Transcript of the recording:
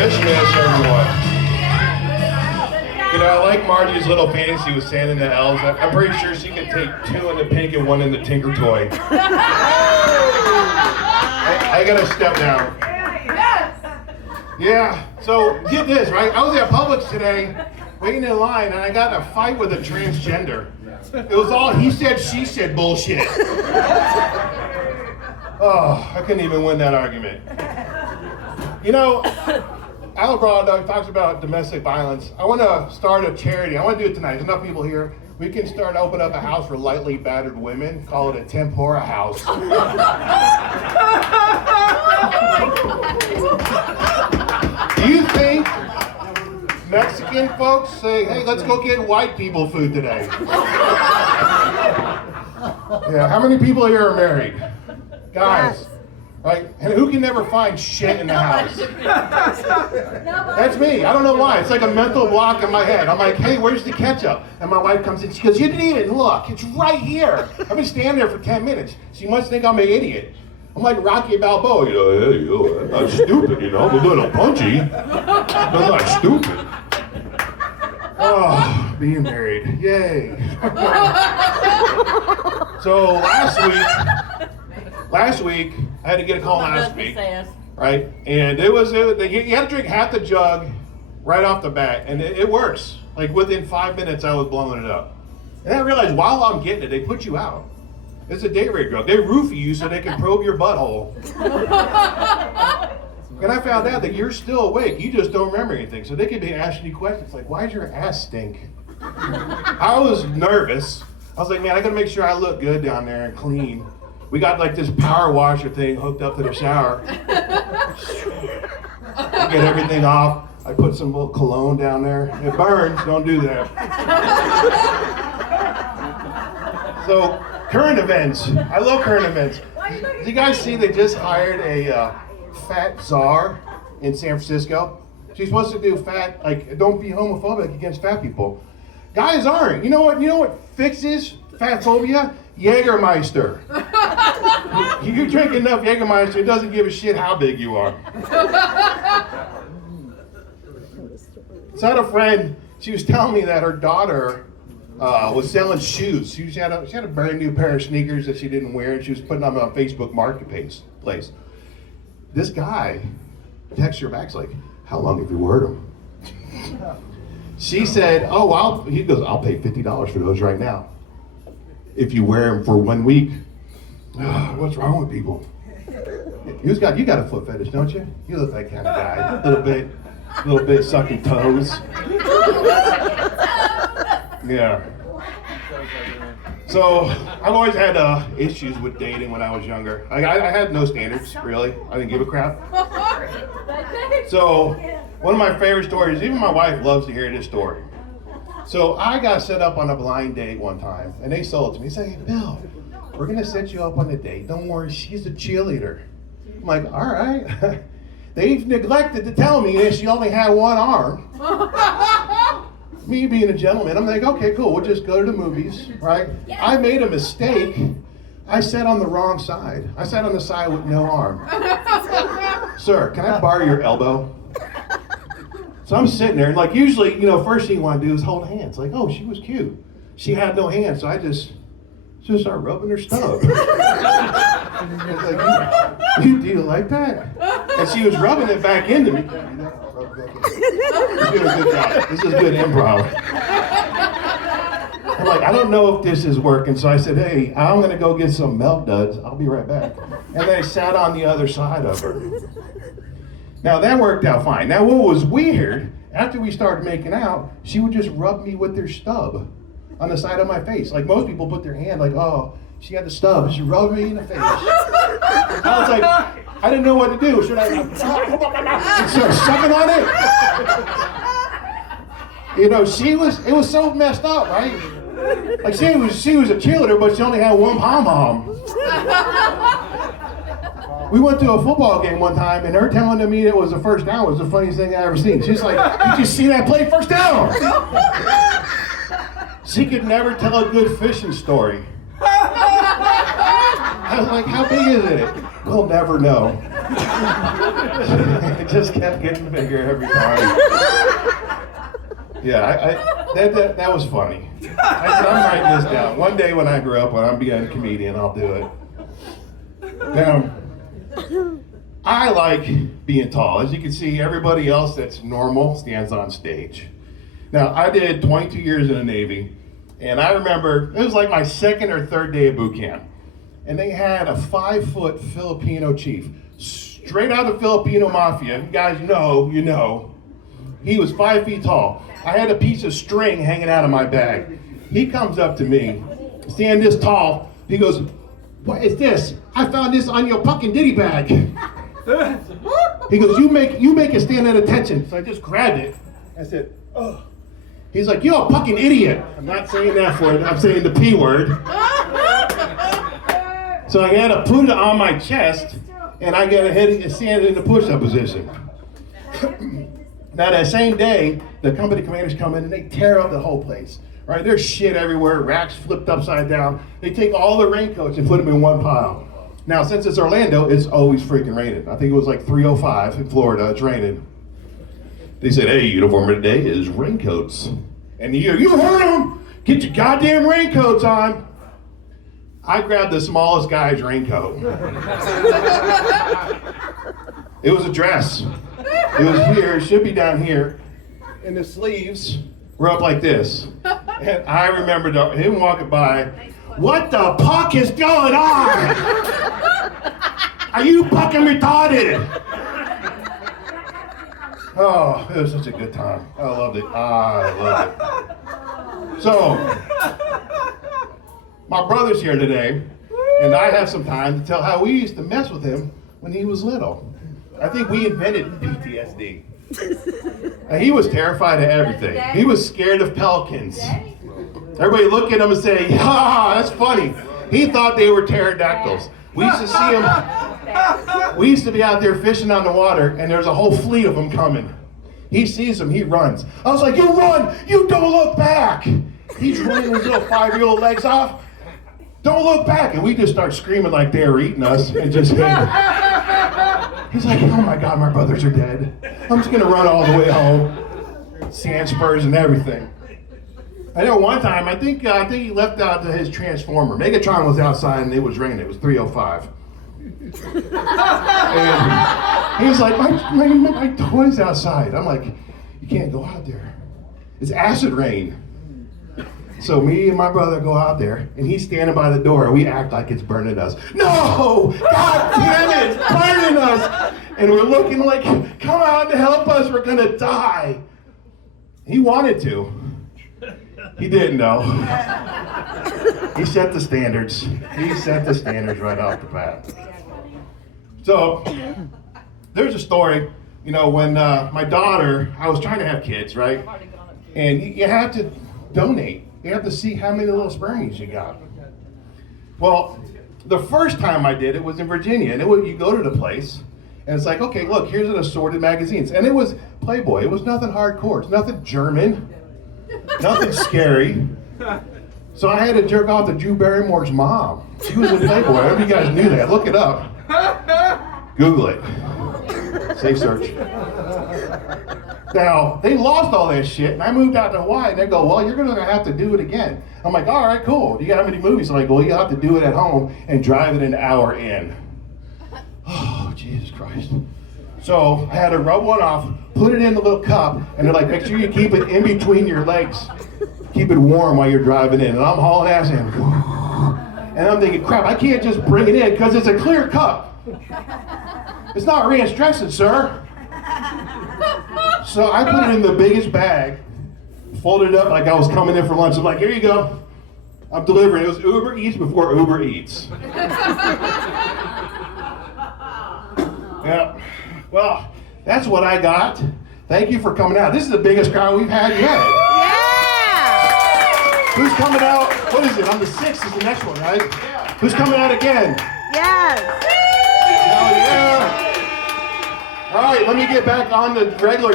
Christmas, everyone. You know, I like Margie's little fantasy with Santa and the elves. I'm pretty sure she could take 2 in the pink and 1 in the Tinker Toy. I gotta step down. Yeah, so get this, right? I was at Publix today, waiting in line, and I got in a fight with a transgender. It was all he said, she said bullshit. Oh, I couldn't even win that argument. You know, Al Broad talks about domestic violence. I want to start a charity. I want to do it tonight. There's enough people here. We can open up a house for lightly battered women. Call it a tempura house. Do you think Mexican folks say, hey, let's go get white people food today? Yeah, how many people here are married? Guys, right? And who can never find shit in the house? That's me. I don't know why. It's like a mental block in my head. I'm like, hey, where's the ketchup? And my wife comes in, she goes, you didn't even look. It's right here. I've been standing there for 10 minutes. She must think I'm an idiot. I'm like Rocky Balboa, you know, hey, I'm not stupid, you know, I'm a little punchy, but I'm not stupid. Oh, being married, yay. So last week, I had to get a call last week, right? And you had to drink half the jug right off the bat, and it works. Like within 5 minutes, I was blowing it up. And I realized while I'm getting it, they put you out. It's a date rape drug. They roofie you so they can probe your butthole. And I found out that you're still awake. You just don't remember anything. So they could be asking you questions like, why does your ass stink? I was nervous. I was like, man, I gotta make sure I look good down there and clean. We got like this power washer thing hooked up to the shower. Get everything off. I put some little cologne down there. It burns, don't do that. So, current events. I love current events. Do you guys see they just hired a fat czar in San Francisco? She's supposed to do don't be homophobic against fat people. Guys aren't. You know what fixes fat phobia? Jägermeister. You drink enough Jägermeister, it doesn't give a shit how big you are. So I had a friend, she was telling me that her daughter was selling shoes. She had a brand new pair of sneakers that she didn't wear, and she was putting them on Facebook Marketplace. This guy texts her back, he's like, how long have you worn them? She said, I'll pay $50 for those right now if you wear them for 1 week. What's wrong with people? You got a foot fetish, don't you? You look like that kind of guy. A little bit sucking toes. Yeah. So I've always had issues with dating when I was younger. I had no standards, really. I didn't give a crap. So one of my favorite stories, even my wife loves to hear this story. So I got set up on a blind date one time, and they sold it to me. They said, hey, Bill, we're going to set you up on a date. Don't worry, she's a cheerleader. I'm like, all right. They've neglected to tell me that she only had one arm. Me being a gentleman, I'm like, okay, cool, we'll just go to the movies, right? Yeah. I made a mistake. I sat on the wrong side. I sat on the side with no arm. Sir, can I borrow your elbow? So I'm sitting there, and like usually, first thing you want to do is hold hands. Like, oh, she was cute. She had no hands, so I just started rubbing her stub. I was like, do you like that? And she was rubbing it back into me. You're doing a good job. This is good improv. I'm like, I don't know if this is working. So I said, hey, I'm going to go get some Milk Duds. I'll be right back. And then I sat on the other side of her. Now that worked out fine. Now what was weird, after we started making out, she would just rub me with her stub on the side of my face. Like most people put their hand like, oh, she had the stub. She rubbed me in the face. I was like, I didn't know what to do. Should I start sucking on it? It was so messed up, right? Like she was a cheerleader, but she only had one pom-pom. We went to a football game one time, and her telling to me it was a first down was the funniest thing I ever seen. She's like, "Did you see that play? First down!" She could never tell a good fishing story. I was like, "How big is it?" We'll never know. It just kept getting bigger every time. Yeah, that was funny. I said, I'm writing this down. One day when I grow up, when I'm becoming a comedian, I'll do it. Now, I like being tall. As you can see, everybody else that's normal stands on stage. Now, I did 22 years in the Navy, and I remember it was like my second or third day of boot camp, and they had a 5-foot Filipino chief, straight out of the Filipino Mafia. If you guys know, you know. He was 5 feet tall. I had a piece of string hanging out of my bag. He comes up to me, standing this tall. He goes, "What is this? I found this on your fucking ditty bag." He goes, you make it stand at attention. So I just grabbed it. I said, "Oh." He's like, "You're a fucking idiot." I'm not saying that for it. I'm saying the P word. So I had to put it on my chest, and I got to stand in the push-up position. Now that same day, the company commanders come in and they tear up the whole place. Right? There's shit everywhere, racks flipped upside down. They take all the raincoats and put them in one pile. Now, since it's Orlando, it's always freaking raining. I think it was like 3:05 in Florida, it's raining. They said, "Hey, uniform of the day is raincoats." And you heard them! Get your goddamn raincoats on! I grabbed the smallest guy's raincoat. It was a dress. It was here, it should be down here. And the sleeves were up like this. And I remember him walking by. "What the fuck is going on? Are you fucking retarded?" Oh, it was such a good time. I loved it. I loved it. So, my brother's here today, and I have some time to tell how we used to mess with him when he was little. I think we invented PTSD. And he was terrified of everything. He was scared of pelicans. Everybody look at him and say, "Ha, that's funny." He thought they were pterodactyls. We used to see him. We used to be out there fishing on the water, and there's a whole fleet of them coming. He sees them, he runs. I was like, "You run, you don't look back." He's running his little 5-year-old legs off. "Don't look back." And we just start screaming like they were eating us and just hit. He's like, "Oh my God, my brothers are dead. I'm just gonna run all the way home." Sand spurs and everything. I know one time, I think he left out his transformer. Megatron was outside and it was raining. It was 3:05. And he was like, my toy's outside. I'm like, "You can't go out there. It's acid rain." So me and my brother go out there, and he's standing by the door, and we act like it's burning us. "No! God damn it! It's burning us!" And we're looking like, "Come out and help us, we're gonna die." He wanted to. He didn't though. He set the standards. He set the standards right off the bat. So, there's a story, when my daughter, I was trying to have kids, right? And you have to donate. You have to see how many little spermies you got. Well, the first time I did it was in Virginia, and you go to the place, and it's like, "Okay, look, here's an assorted magazines." And it was Playboy. It was nothing hardcore. It's nothing German, nothing scary. So I had to jerk off to Drew Barrymore's mom. She was in Playboy. I don't know if you guys knew that. Look it up. Google it. Safe search. Now, they lost all that shit, and I moved out to Hawaii, and they go, "Well, you're going to have to do it again." I'm like, "All right, cool. Do you got how many movies?" I'm like, "Well, you have to do it at home and drive it an hour in." Oh, Jesus Christ. So I had to rub one off, put it in the little cup, and they're like, "Make sure you keep it in between your legs. Keep it warm while you're driving in." And I'm hauling ass in. And I'm thinking, crap, I can't just bring it in because it's a clear cup. It's not ranch dressing, sir. So I put it in the biggest bag, folded it up like I was coming in for lunch. I'm like, "Here you go. I'm delivering." It was Uber Eats before Uber Eats. Yeah. Well, that's what I got. Thank you for coming out. This is the biggest crowd we've had yet. Yeah! Who's coming out? What is it? On the 6th is the next one, right? Yeah. Who's coming out again? Yes! Hell yeah! All right, let me get back on the regular